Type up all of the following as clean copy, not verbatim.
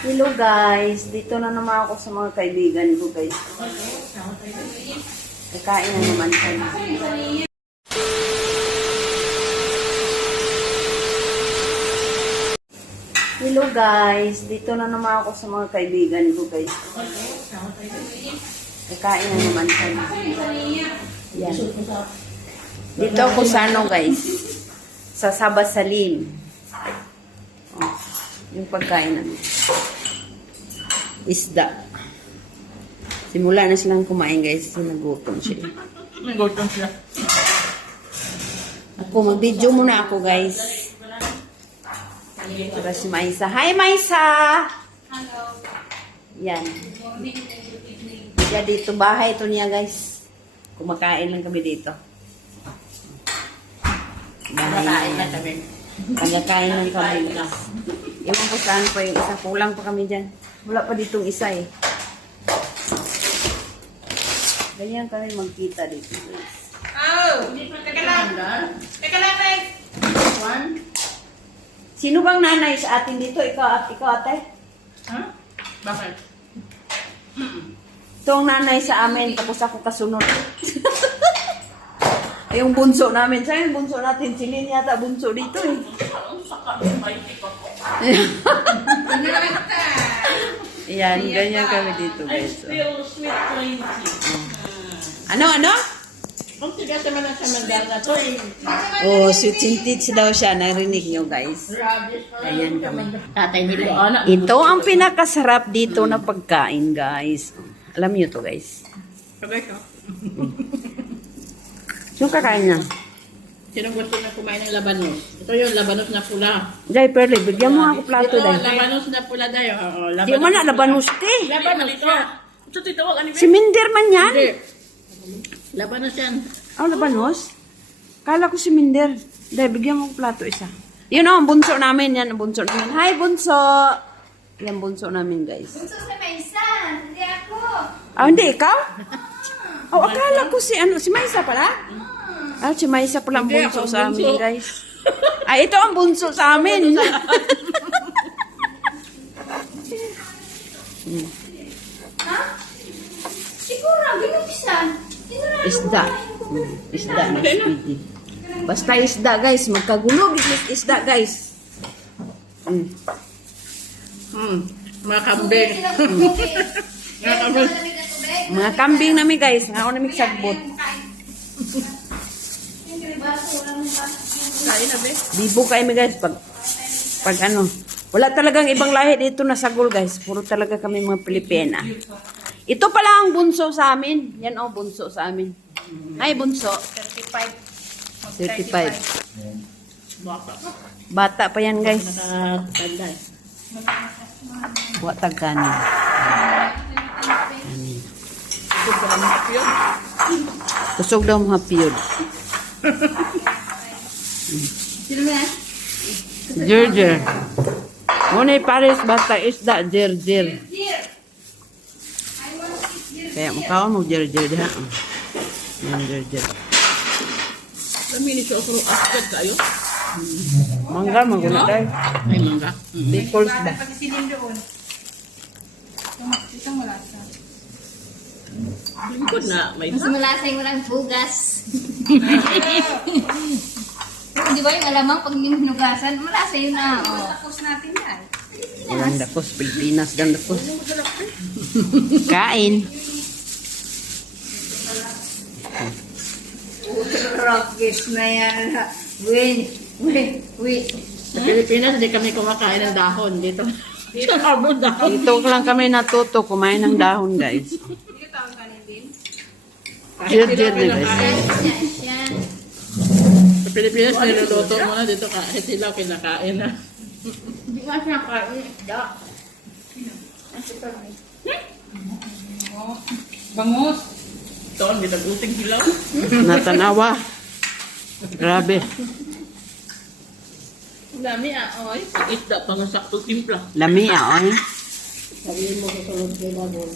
Hello guys, dito na naman ako sa mga kaibigan ko guys. Kakain na naman kami. Hello guys, dito na naman ako sa mga kaibigan ko guys. Kakain na naman kami. Yan. Dito ako sa ano guys, sa Sabasalim. Oh, yung pagkain namin. Isda. Simula na silang kumain guys. Nagutom sila. Nagutom siya. Ako, mag-video muna ako guys. Para si Maisa. Hi Maisa! Hello. Yan. Yan dito. Bahay ito niya guys. Kumakain lang kami dito. Nakain na kami. Pagkakain lang kami guys. Ewan ko saan pa yung isa. Kulang pa kami dyan. Wala pa ditong isa eh. Ganyan kami magkita dito guys. Oh! Teka lang. Teka lang, Rex. One. Sino bang nanay sa atin dito? Ikaw ate? Ha? Bakit? Ito ang nanay sa amin. Tapos ako kasunod. Ay, yung bunso namin. Saan yung bunso natin? Si Lynn yata bunso dito eh. Ang saka may tip ako. Ayan, ganyan kami dito I guys. feel sweet 20. Ano? Ang tigas naman ang samandal na to eh. Oh, sweet sintits daw siya. Narinig nyo guys. Rubbish. Ayan kami. Tatay nila. Anak. Ito ang pinakasarap dito na pagkain guys. Alam nyo to guys. Sabay ka. Yung kakain na. Sino gusto na kumain ng labanos? Ito yung labanos na pula. Jai, Perle, bigyan mo ako plato Ito, dahil. labanos na pula dayo. Oo, Di man na labanos te. Labanos siya. Ito titawag ano Si Minder man yan. Hindi. Labanos yan. Oh, labanos? Kala ko si Minder. Dahil, bigyan mo ako plato isa. Yun o, ang bunso namin. Yan, ang bunso namin. Hi, bunso! Yan, bunso namin, guys. Bunso si Maisa. Hindi ako. Ah, hindi, ikaw? Oh, akala ko si Maisa pala? Ah, si Maisa pala ang Hindi, bunso ako ang sa amin, bunso. guys. Ah, ito ang bunso sa amin. Ha? Siguro, binukisan. Isda. Isda na speedy. Basta isda, guys. Magkagulog isda, guys. Mga kambing. Mga kambing namin, guys. Nga ako namin sagbot. Kain na be. Bibo kami, guys. Pag ano. Wala talagang ibang lahi dito na sagol, guys. Puro talaga kami mga Pilipina. Ito pala ang bunso sa amin. Yan o, bunso sa amin. Ay, bunso. 35. Baka. Bata pa yan, guys. Nakatanda eh. Buat tagani. Ito pala mga piyon. Kusog daw mga piyod. Sino ba yan? Jer. Ngunit pares bata isda, jer. Here. I want to eat here. Kaya mukha mo jer diha. Yan jer. Lamini siya ako askat kayo. Mangga maguna tayo. Ay mangga. Pickles ba? Pati silim doon. Isang malasa. Lingkod na. May Mas malasa yung walang bugas. Di ba yung alamang pag hinugasan, malasa yun na. Tapos natin yan. Walang dakos, Pilipinas dan dakos. Kain. Rockets na yan. Wait. Sa Pilipinas, hindi kami kumakain ng dahon dito. Dito kami dahon. Dito lang kami natuto kumain ng dahon, guys. Jer guys. Yan. Sa Pilipinas, niluluto mo na dito kahit sila kinakain na. Hindi nga siya kain. Bangus. Ito, ang ginag-uting hilaw. Natanawa. Grabe. Ang dami oy. Isda pa nga sakto timpla. Lami oy. Sabihin mo sa tulog kay Babon.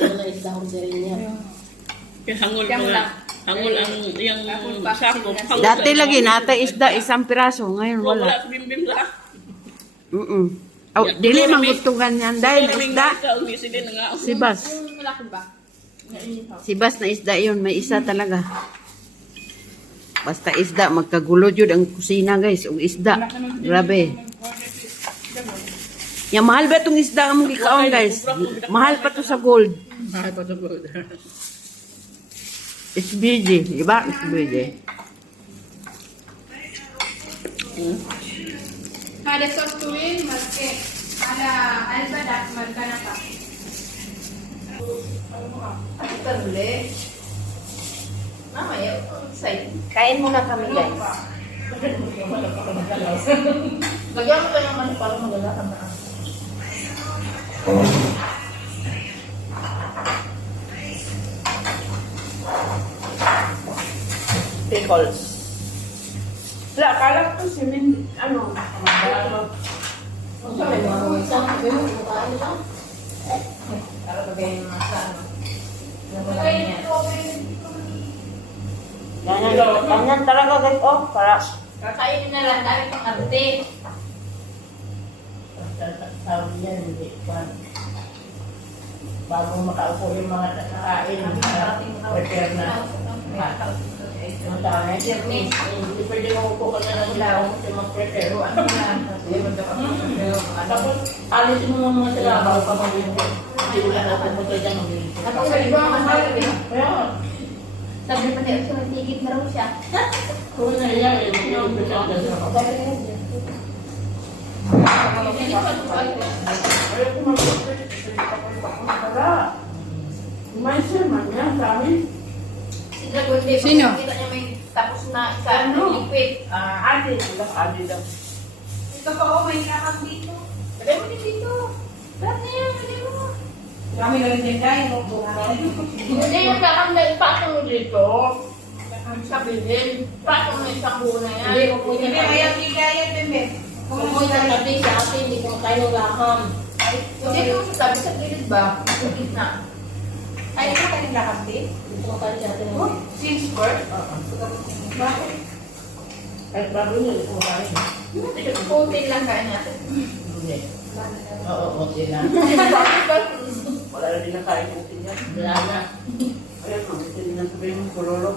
Wala isda akong diri niya. Kaya hangol pa nga. Hangol ang yung sako. Hangol Dati lang. lagi nata isda isang piraso, ngayon Wala wala. sa bimbim lang. Oh, dili manggutugan yan dahil isda. Sibas. Yung malaki ba? Sibas na isda yun. May isa talaga. Basta isda, magkagulo yun ang kusina guys. O isda. Grabe. Yung mahal ba itong isda ang gikaon guys? Mahal pa to sa gold. Mahal pa sa gold. SBG. Diba? SBG. Ada sostuin marke. Ada albadak marka napa. Kita boleh. Mama ya, say. Kain muna kami guys. Lagyan mo ka naman para magalakan na. Pickles. Wala, akala ko si Min, ano, Ang sabi mo, isang sabi mo, kumakain lang. Para bagayan mo sa ano. ganyan talaga guys, oh, para Kakainin na lang dahil pang arte. Sabi niya, hindi pa. Bago makaupo yung mga nakain, prepare na. Ang dami, hindi pwede makupo ka na ng ilaw kasi mag-prepare. Tapos, alisin mo mga sila bago ka mag-ibig. Hindi ko na napupunta dyan mag-ibig. Tapos sa iba, mahal eh. Kaya, Sabi pa niya, sumatigit na raw siya. kung naiyak, mag-ibig siya ang ganda. Ayaw ko mag-ibig. May sermon yan sa amin. Sino? Kita niya may tapos na isa na liquid. Adi lang. Ito pa oh, may kakak dito. Pwede mo din dito. Lahat na yan, pwede mo. Kami lang din tayo. Hindi yung kakam na ipasok mo dito. Sabihin, pasok mo isang buo na yan. Hindi, ayaw higayat din eh. Kung mo yung sabi sa akin, hindi ko tayo laham. Hindi ko sabi sa gilid ba? Sa gitna. Ay, ito kayo lakad din? Hindi ko tayo sa atin. Since birth? Bakit? Ay, bago nyo, hindi ko tayo. Putin lang kaya natin. Hindi. Oo, okay lang. Wala na din na kain natin yan. Wala na. Ayun, hindi din na sabihin mo, kulolo.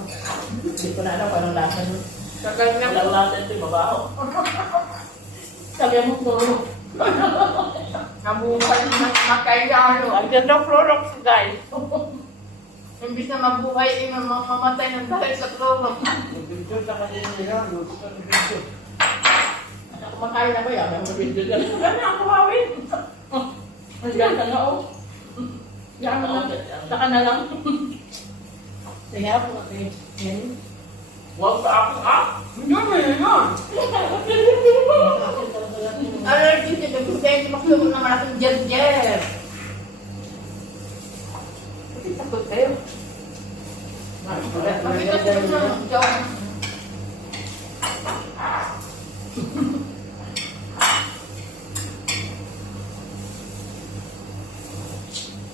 Hindi ko na alam kung anong lasa nun. Tagal na. Walang lasa ito, babaho. Sabi mo, kulolo. Nabuhay na makayalo. Ang ganda Clorox, guys. Imbis na mabuhay, mamatay ng dahil sa Clorox. Nag-video sa kanila nila, luto sa video. Kumakain ako yan, may video ka. Ganda ang kumawin. Ang ganda nga, oh. Yan mo lang, saka na lang. Sige ako, yan. Huwag sa ako, ah? Hindi mo yun. Allergy siya, nag-send maklungo na malaking jer-jer. Takot kayo. Mabigat ko na, John.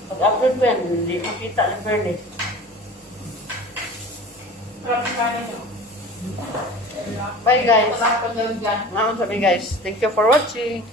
Pag-upload ko yan, hindi makita ng Bernie. Sarap sa kanin niyo. bye guys. Wala ka pag-gawin dyan. Naon sabi guys. Thank you for watching.